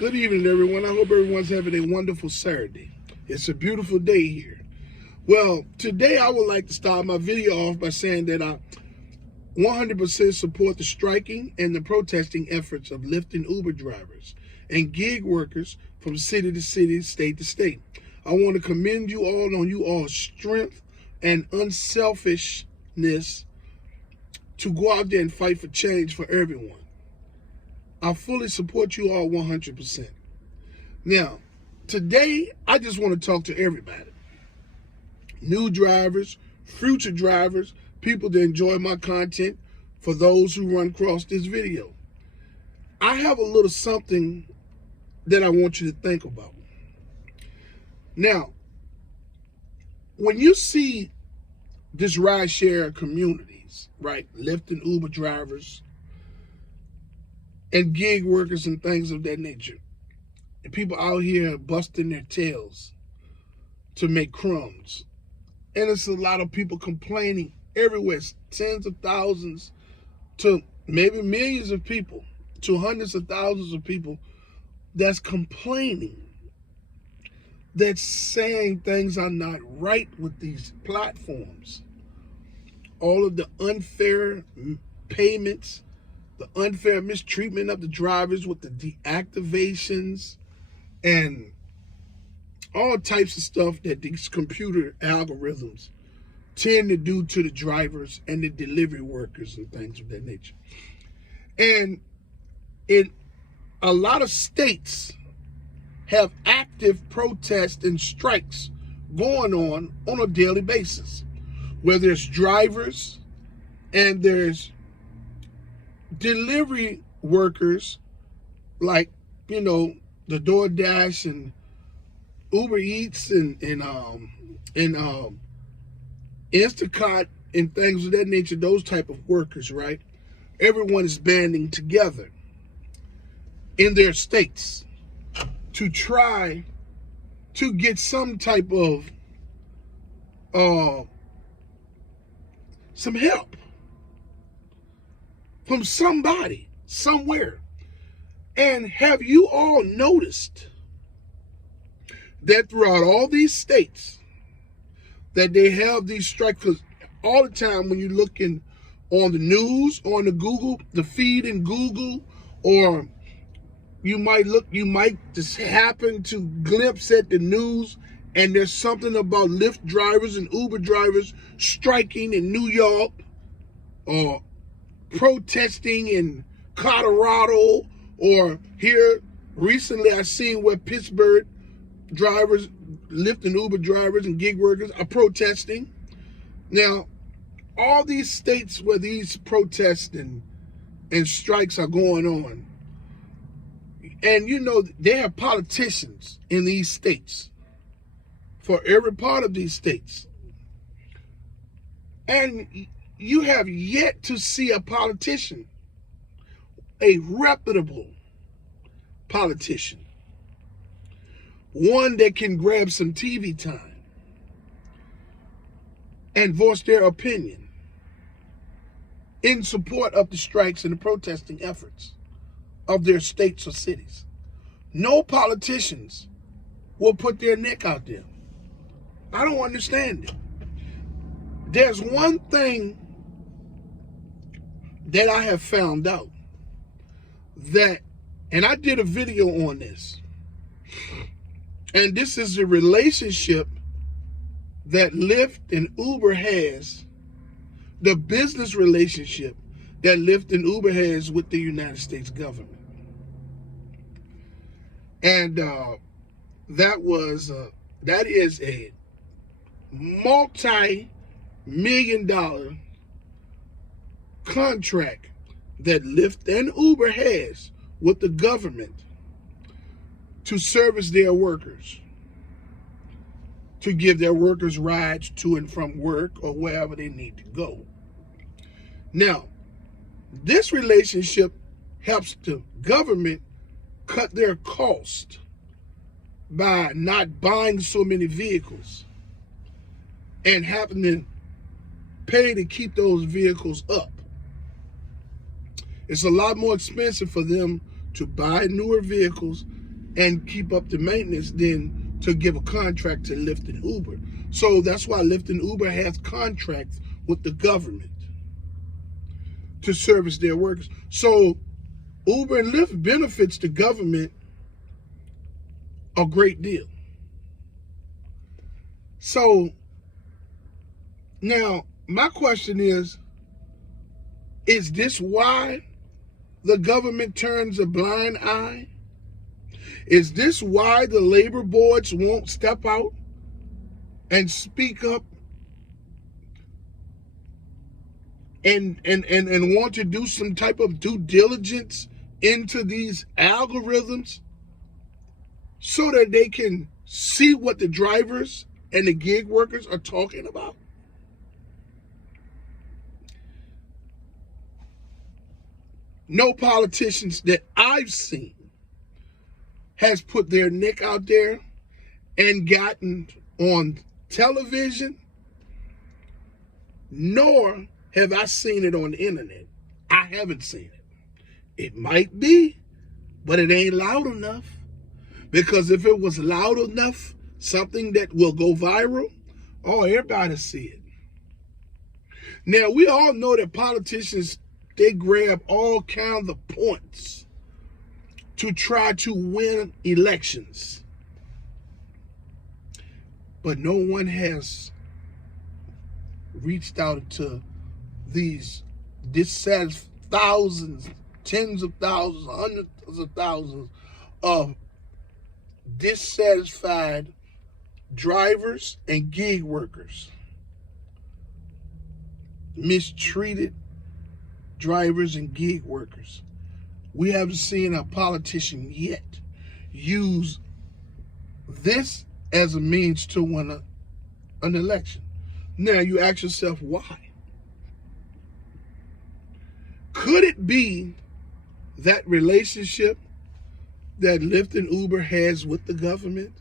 Good evening, everyone. I hope everyone's having a wonderful Saturday. It's a beautiful day here. Well, today I would like to start my video off by saying that I 100% support the striking and the protesting efforts of Lyft and Uber drivers and gig workers from city to city, state to state. I want to commend you all on you all's strength and unselfishness to go out there and fight for change for everyone. I fully support you all 100%. Now, today, I just want to talk to everybody. New drivers, future drivers, people that enjoy my content, for those who run across this video. I have a little something that I want you to think about. Now, when you see this rideshare communities, right, Lyft and Uber drivers, and gig workers and things of that nature. And people out here busting their tails to make crumbs. And it's a lot of people complaining everywhere. It's tens of thousands to maybe millions of people, to hundreds of thousands of people that's complaining, that's saying things are not right with these platforms. All of the unfair payments, the unfair mistreatment of the drivers with the deactivations and all types of stuff that these computer algorithms tend to do to the drivers and the delivery workers and things of that nature. And in a lot of states have active protests and strikes going on a daily basis, where there's drivers and there's delivery workers like, the DoorDash and Uber Eats and Instacart and things of that nature, those type of workers, right? Everyone is banding together in their states to try to get some type of some help from somebody, somewhere. And have you all noticed that throughout all these states that they have these strikes? Because all the time when you're looking on the news, on the Google, the feed in Google, or you might just happen to glimpse at the news and there's something about Lyft drivers and Uber drivers striking in New York, or protesting in Colorado, or here recently I seen where Pittsburgh drivers, Lyft and Uber drivers and gig workers are protesting. Now, all these states where these protests and strikes are going on, and they have politicians in these states for every part of these states. And you have yet to see a politician, a reputable politician, one that can grab some TV time and voice their opinion in support of the strikes and the protesting efforts of their states or cities. No politicians will put their neck out there. I don't understand it. There's one thing that I have found out, and I did a video on this, and this is the relationship that Lyft and Uber has, the business relationship that Lyft and Uber has with the United States government. And that is a multi-million-dollar contract that Lyft and Uber has with the government to service their workers, to give their workers rides to and from work or wherever they need to go. Now, this relationship helps the government cut their cost by not buying so many vehicles and having to pay to keep those vehicles up. It's a lot more expensive for them to buy newer vehicles and keep up the maintenance than to give a contract to Lyft and Uber. So that's why Lyft and Uber has contracts with the government to service their workers. So Uber and Lyft benefits the government a great deal. So now my question is this why the government turns a blind eye? Is this why the labor boards won't step out and speak up and want to do some type of due diligence into these algorithms so that they can see what the drivers and the gig workers are talking about? No politicians that I've seen has put their neck out there and gotten on television, nor have I seen it on the internet. I haven't seen it. It might be, but it ain't loud enough. Because if it was loud enough, something that will go viral, oh, everybody see it. Now, we all know that politicians, they grab all kinds of points to try to win elections. But no one has reached out to these dissatisfied thousands, tens of thousands, hundreds of thousands of dissatisfied drivers and gig workers, mistreated drivers and gig workers. We haven't seen a politician yet use this as a means to win an election. Now you ask yourself, why? Could it be that relationship that Lyft and Uber has with the government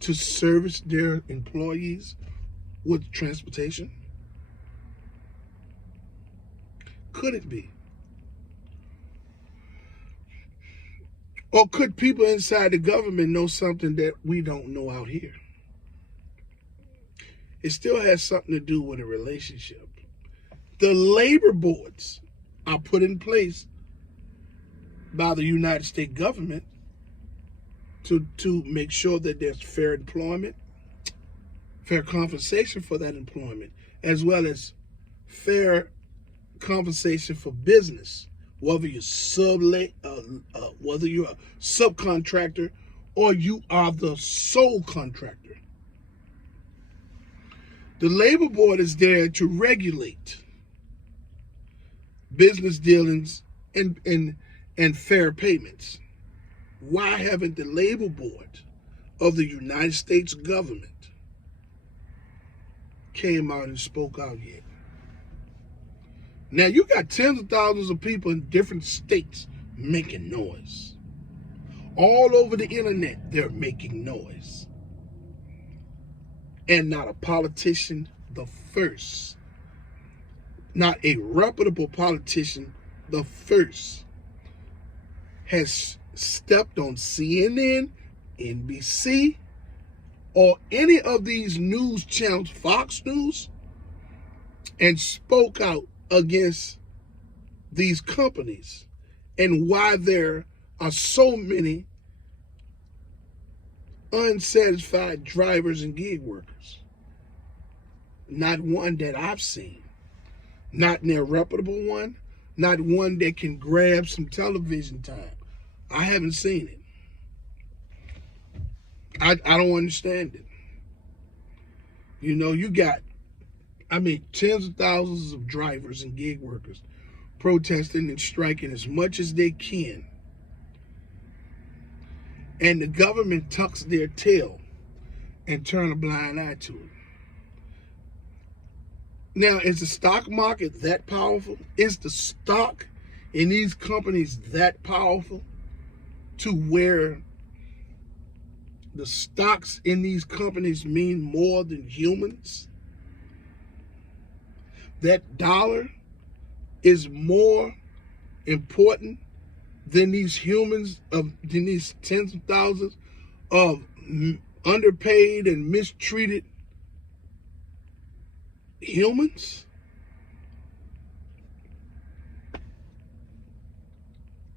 to service their employees with transportation? Could it be? Or could people inside the government know something that we don't know out here? It still has something to do with a relationship. The labor boards are put in place by the United States government to make sure that there's fair employment, fair compensation for that employment, as well as fair compensation for business, whether you're whether you're a subcontractor or you are the sole contractor. The labor board is there to regulate business dealings and fair payments. Why haven't the labor board of the United States government came out and spoke out yet? Now you got tens of thousands of people in different states making noise. All over the internet, they're making noise. And not a politician, the first, not a reputable politician, the first, has stepped on CNN, NBC, or any of these news channels, Fox News, and spoke out against these companies and why there are so many unsatisfied drivers and gig workers. Not one that I've seen. Not a reputable one. Not one that can grab some television time. I haven't seen it. I don't understand it. You know, you got, tens of thousands of drivers and gig workers protesting and striking as much as they can. And the government tucks their tail and turn a blind eye to it. Now, is the stock market that powerful? Is the stock in these companies that powerful to where the stocks in these companies mean more than humans? That dollar is more important than these humans, than these tens of thousands of underpaid and mistreated humans?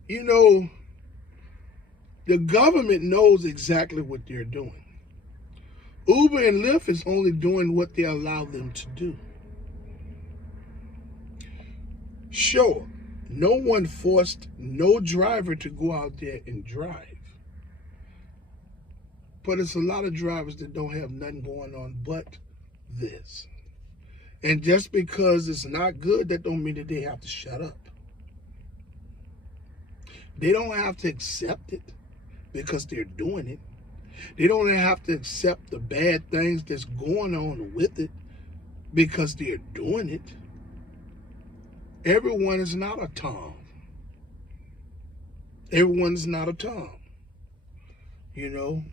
You know, the government knows exactly what they're doing. Uber and Lyft is only doing what they allow them to do. Sure, no one forced no driver to go out there and drive. But it's a lot of drivers that don't have nothing going on but this. And just because it's not good, that don't mean that they have to shut up. They don't have to accept it because they're doing it. They don't have to accept the bad things that's going on with it because they're doing it. Everyone is not a Tom. Everyone is not a Tom. You know,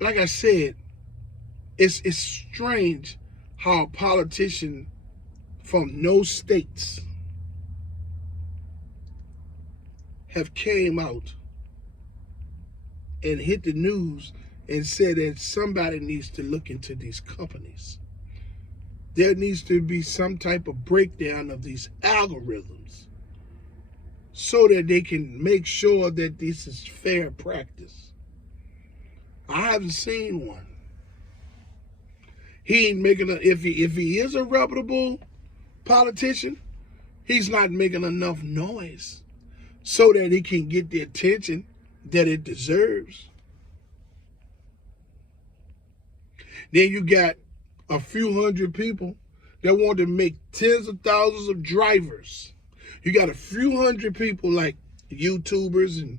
like I said, it's strange how a politician from no states have came out and hit the news and said that somebody needs to look into these companies. There needs to be some type of breakdown of these algorithms so that they can make sure that this is fair practice. I haven't seen one. He ain't making if he is a reputable politician, he's not making enough noise so that he can get the attention that it deserves. Then you got a few hundred people that want to make tens of thousands of drivers. You got a few hundred people like YouTubers and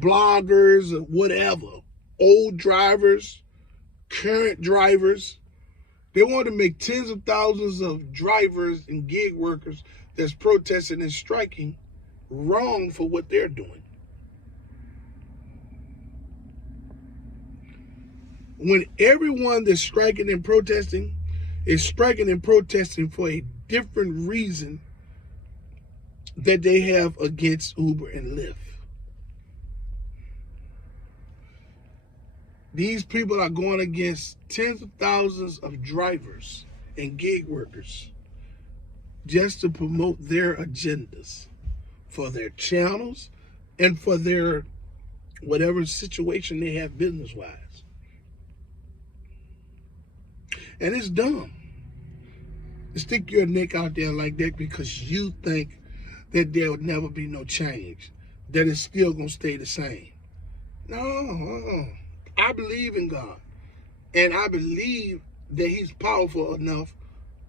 bloggers or whatever, old drivers, current drivers. They want to make tens of thousands of drivers and gig workers that's protesting and striking wrong for what they're doing. When everyone that's striking and protesting is striking and protesting for a different reason that they have against Uber and Lyft. These people are going against tens of thousands of drivers and gig workers just to promote their agendas for their channels and for their whatever situation they have business-wise. And it's dumb to stick your neck out there like that because you think that there would never be no change, that it's still going to stay the same. No, I believe in God. And I believe that he's powerful enough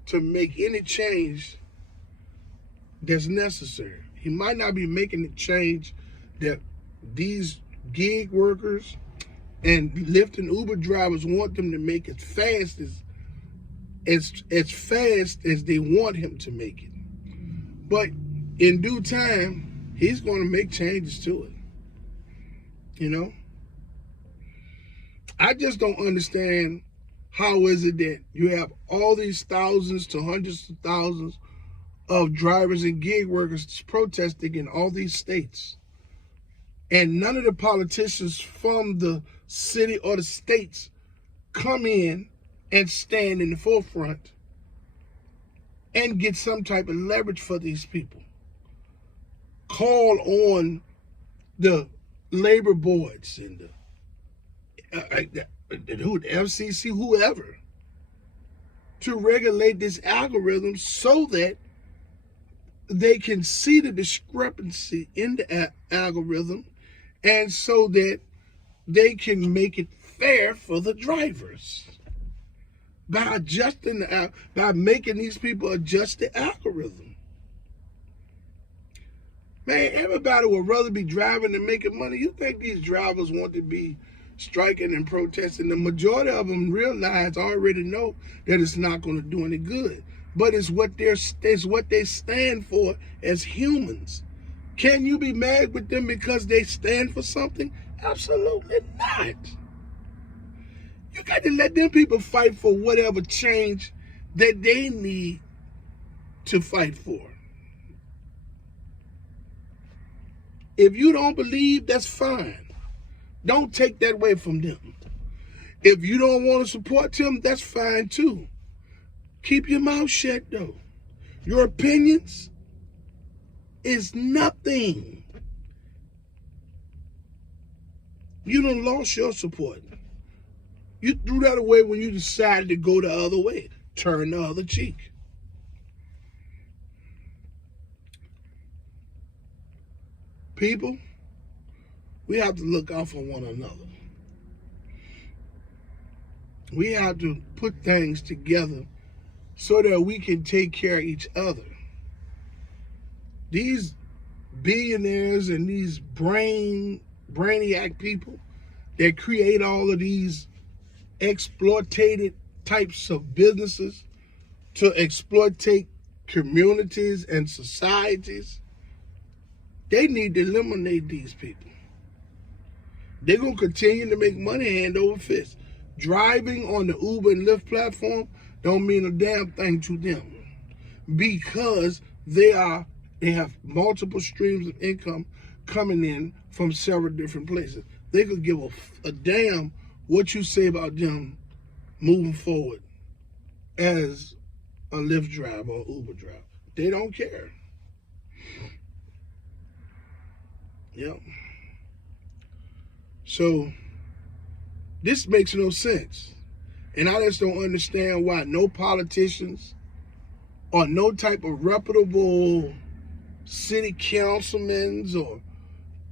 to make any change that's necessary. He might not be making the change that these gig workers and Lyft and Uber drivers want them to make as fast as they want him to make it. But in due time, he's going to make changes to it. You know? I just don't understand how is it that you have all these thousands to hundreds of thousands of drivers and gig workers protesting in all these states, and none of the politicians from the city or the states come in and stand in the forefront and get some type of leverage for these people. Call on the labor boards and the FCC, whoever, to regulate this algorithm so that they can see the discrepancy in the algorithm and so that they can make it fair for the drivers by adjusting by making these people adjust the algorithm. Man, everybody would rather be driving than making money. You think these drivers want to be striking and protesting? The majority of them already know that it's not going to do any good. But it's what they stand for as humans. Can you be mad with them because they stand for something? Absolutely not. You got to let them people fight for whatever change that they need to fight for. If you don't believe, that's fine. Don't take that away from them. If you don't want to support them, that's fine too. Keep your mouth shut though. Your opinions is nothing. You done lost your support. You threw that away when you decided to go the other way. Turn the other cheek. People, we have to look out for one another. We have to put things together so that we can take care of each other. These billionaires and these brainiac people that create all of these exploitative types of businesses to exploitate communities and societies, they need to eliminate these people. They're going to continue to make money hand over fist. Driving on the Uber and Lyft platform don't mean a damn thing to them because they have multiple streams of income coming in from several different places. They could give a damn what you say about them moving forward as a Lyft driver or Uber driver. They don't care. Yep. So this makes no sense. And I just don't understand why no politicians or no type of reputable city councilmen or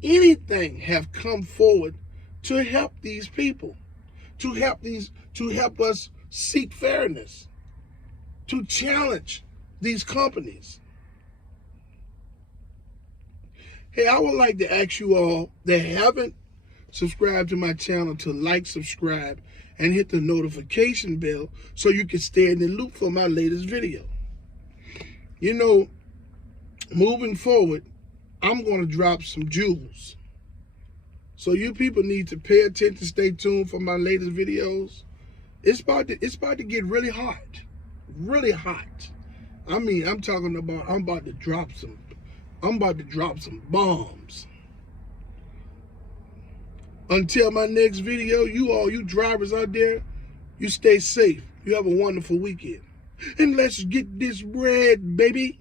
anything have come forward to help these people, to help us seek fairness, to challenge these companies. Hey, I would like to ask you all that haven't subscribed to my channel to like, subscribe, and hit the notification bell so you can stay in the loop for my latest video. You know, moving forward, I'm going to drop some jewels. So you people need to pay attention, stay tuned for my latest videos. It's about to get really hot. Really hot. I mean, I'm about to drop some bombs. Until my next video, you drivers out there, you stay safe. You have a wonderful weekend. And let's get this bread, baby.